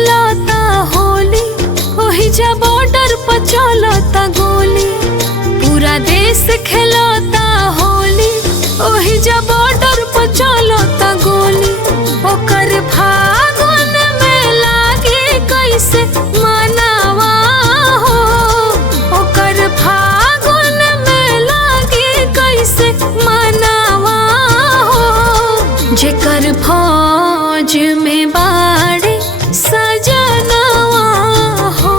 खेलता होली, ओही जा बॉर्डर पर चलता गोली। पूरा देश खेलता होली, ओही जा बॉर्डर पर चलता गोली। ओकर फागुन में लागे कैसे मनावा हो, ओकर फागुन में लागे कैसे मनावा हो। जेकर फौज में बाड़े सजनवा हो,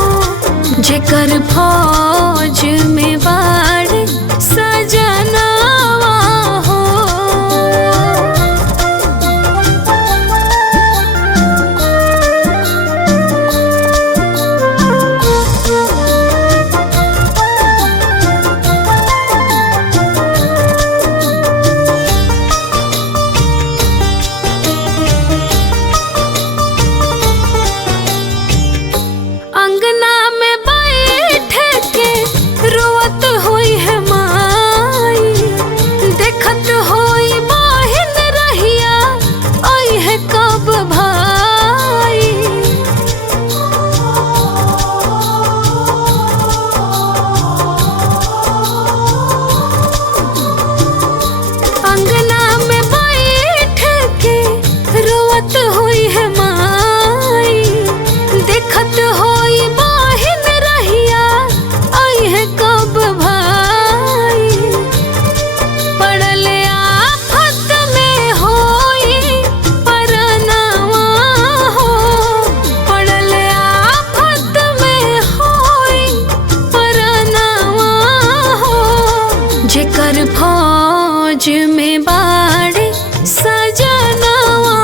जेकर फौज में बाड़े सजनवा हो। अंगना में बैठ के रोवत होई है माई, देखत होई बहिन रहिया आई है कब भाई। अंगना में बैठ के रोवत होई है माई, देखत होई बहिन रहिया आई है कब भाई। पड़ल आफत में होई परनावा हो, पड़ल आफत में होई परनावा हो। जेकर फौज में बाड़े सजनवा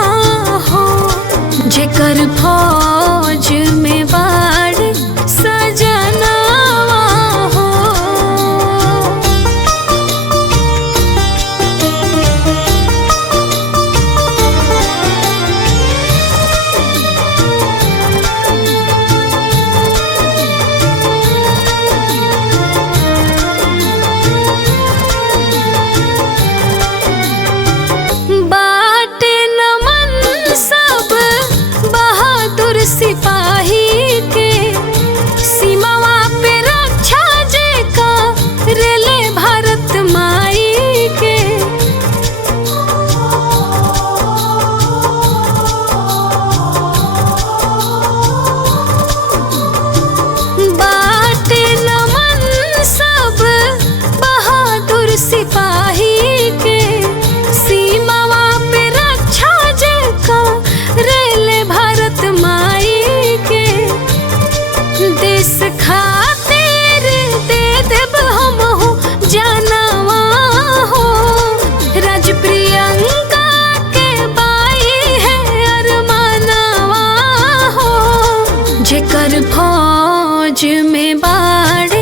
हो, जेकर फौज में बाड़े सजनवा हो। बाटे नमन सब बहादुर सिपाही के, सीमावा पे रक्षा जे का रेले भारत माई के। बाटे नमन सब बहादुर सिपाही के, सीमावा पे रक्षा जे का रेले भारत माई के। देश खातिर दे देब हमहु जानवा हो, राज प्रियंका के बाई है अरमानवा हो। जेकर फौज में बाड़े